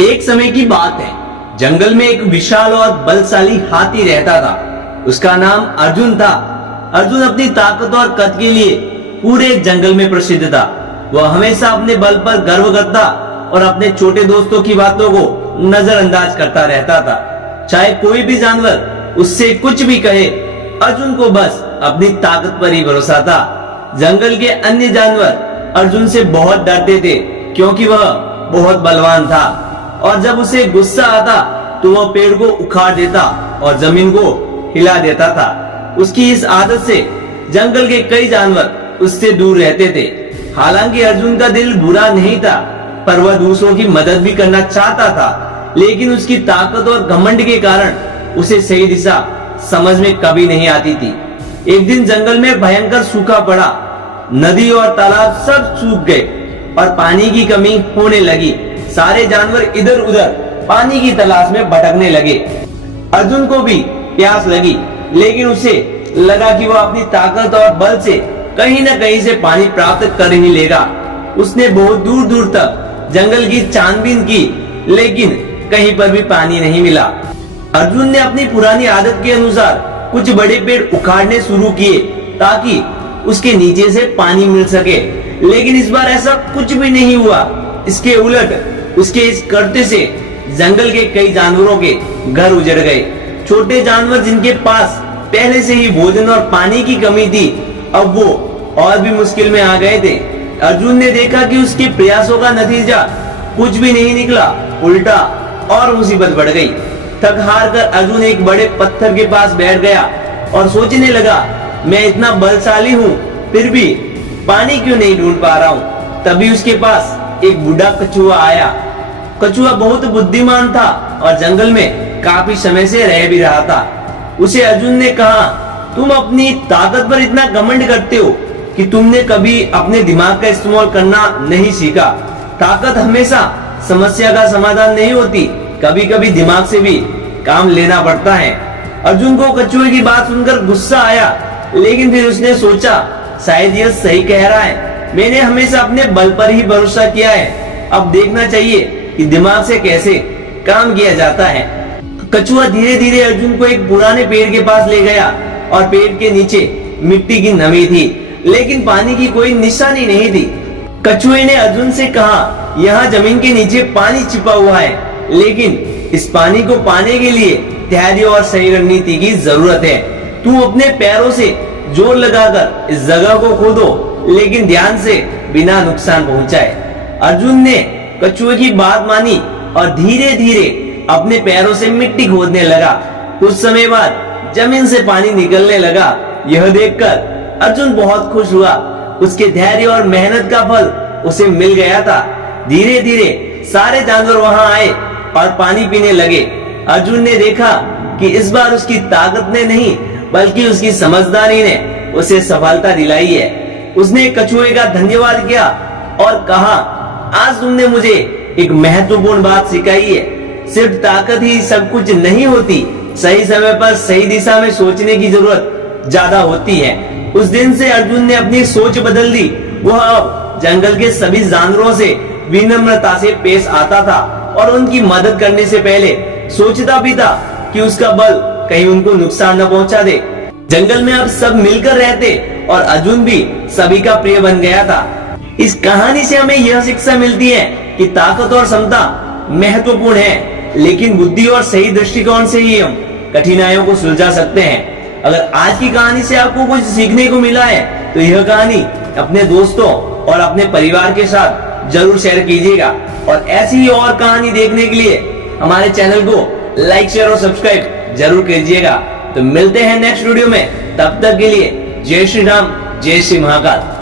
एक समय की बात है, जंगल में एक विशाल और बलशाली हाथी रहता था। उसका नाम अर्जुन था। अर्जुन अपनी ताकत और कद के लिए पूरे जंगल में प्रसिद्ध था। वह हमेशा अपने बल पर गर्व करता और अपने छोटे दोस्तों की बातों को नजरअंदाज करता रहता था। चाहे कोई भी जानवर उससे कुछ भी कहे, अर्जुन को बस अपनी ताकत पर ही भरोसा था। जंगल के अन्य जानवर अर्जुन से बहुत डरते थे, क्योंकि वह बहुत बलवान था और जब उसे गुस्सा आता तो वह पेड़ को उखाड़ देता और जमीन को हिला देता था। उसकी इस आदत से जंगल के कई जानवर उससे दूर रहते थे। हालांकि अर्जुन का दिल बुरा नहीं था, पर वह दूसरों की मदद भी करना चाहता था, लेकिन उसकी ताकत और घमंड के कारण उसे सही दिशा समझ में कभी नहीं आती थी। एक दिन जंगल में भयंकर सूखा पड़ा। नदी और तालाब सब सूख गए और पानी की कमी होने लगी। सारे जानवर इधर उधर पानी की तलाश में भटकने लगे। अर्जुन को भी प्यास लगी, लेकिन उसे लगा कि वह अपनी ताकत और बल से कहीं न कहीं से पानी प्राप्त कर ही लेगा। उसने बहुत दूर दूर तक जंगल की छानबीन की, लेकिन कहीं पर भी पानी नहीं मिला। अर्जुन ने अपनी पुरानी आदत के अनुसार कुछ बड़े पेड़ उखाड़ने शुरू किए ताकि उसके नीचे से पानी मिल सके, लेकिन इस बार ऐसा कुछ भी नहीं हुआ। इसके उलट उसके इस करते से जंगल के कई जानवरों के घर उजड़ गए। छोटे जानवर जिनके पास पहले से ही भोजन और पानी की कमी थी, अब वो और भी मुश्किल में आ गए थे। अर्जुन ने देखा कि उसके प्रयासों का नतीजा कुछ भी नहीं निकला, उल्टा और मुसीबत बढ़ गई। थक हार कर अर्जुन एक बड़े पत्थर के पास बैठ गया और सोचने लगा, मैं इतना बलशाली हूँ, फिर भी पानी क्यों नहीं ढूंढ पा रहा हूँ। तभी उसके पास एक बूढ़ा कछुआ आया। कछुआ बहुत बुद्धिमान था और जंगल में काफी समय से रह भी रहा था। उसे अर्जुन ने कहा, तुम अपनी ताकत पर इतना घमंड करते हो कि तुमने कभी अपने दिमाग का इस्तेमाल करना नहीं सीखा। ताकत हमेशा समस्या का समाधान नहीं होती, कभी कभी दिमाग से भी काम लेना पड़ता है। अर्जुन को कछुए की बात सुनकर गुस्सा आया, लेकिन फिर उसने सोचा, शायद यह सही कह रहा है। मैंने हमेशा अपने बल पर ही भरोसा किया है, अब देखना चाहिए कि दिमाग से कैसे काम किया जाता है। कछुआ धीरे धीरे अर्जुन को एक पुराने पेड़ के पास ले गया और पेड़ के नीचे मिट्टी की नमी थी, लेकिन पानी की कोई निशानी नहीं थी। कछुए ने अर्जुन से कहा, यहाँ जमीन के नीचे पानी छिपा हुआ है, लेकिन इस पानी को पाने के लिए धैर्य और सही रणनीति की जरूरत है। तू अपने पैरों से जोर लगाकर इस जगह को खोदो, लेकिन ध्यान से, बिना नुकसान पहुंचाए। अर्जुन ने कछुए की बात मानी और धीरे धीरे अपने पैरों से मिट्टी खोदने लगा। कुछ समय बाद जमीन से पानी निकलने लगा। यह देखकर अर्जुन बहुत खुश हुआ। उसके धैर्य और मेहनत का फल उसे मिल गया था। धीरे धीरे सारे जानवर वहां आए और पानी पीने लगे। अर्जुन ने देखा कि इस बार उसकी ताकत ने नहीं, बल्कि उसकी समझदारी ने उसे सफलता दिलाई है। उसने कछुए का धन्यवाद किया और कहा, आज तुमने मुझे एक महत्वपूर्ण बात सिखाई है। सिर्फ ताकत ही सब कुछ नहीं होती, सही समय पर सही दिशा में सोचने की जरूरत ज्यादा होती है। उस दिन से अर्जुन ने अपनी सोच बदल दी। वह अब जंगल के सभी जानवरों से विनम्रता से पेश आता था और उनकी मदद करने से पहले सोचता भी था कि उसका बल कहीं उनको नुकसान न पहुंचा दे। जंगल में अब सब मिलकर रहते और अर्जुन भी सभी का प्रिय बन गया था। इस कहानी से हमें यह शिक्षा मिलती है कि ताकत और क्षमता महत्वपूर्ण है, लेकिन बुद्धि और सही दृष्टिकोण से ही हम कठिनाइयों को सुलझा सकते हैं। अगर आज की कहानी से आपको कुछ सीखने को मिला है, तो यह कहानी अपने दोस्तों और अपने परिवार के साथ जरूर शेयर कीजिएगा। और ऐसी ही और कहानी देखने के लिए हमारे चैनल को लाइक, शेयर और सब्सक्राइब जरूर कीजिएगा। तो मिलते हैं नेक्स्ट वीडियो में, तब तक के लिए जय श्री राम, जय श्री महाकाल।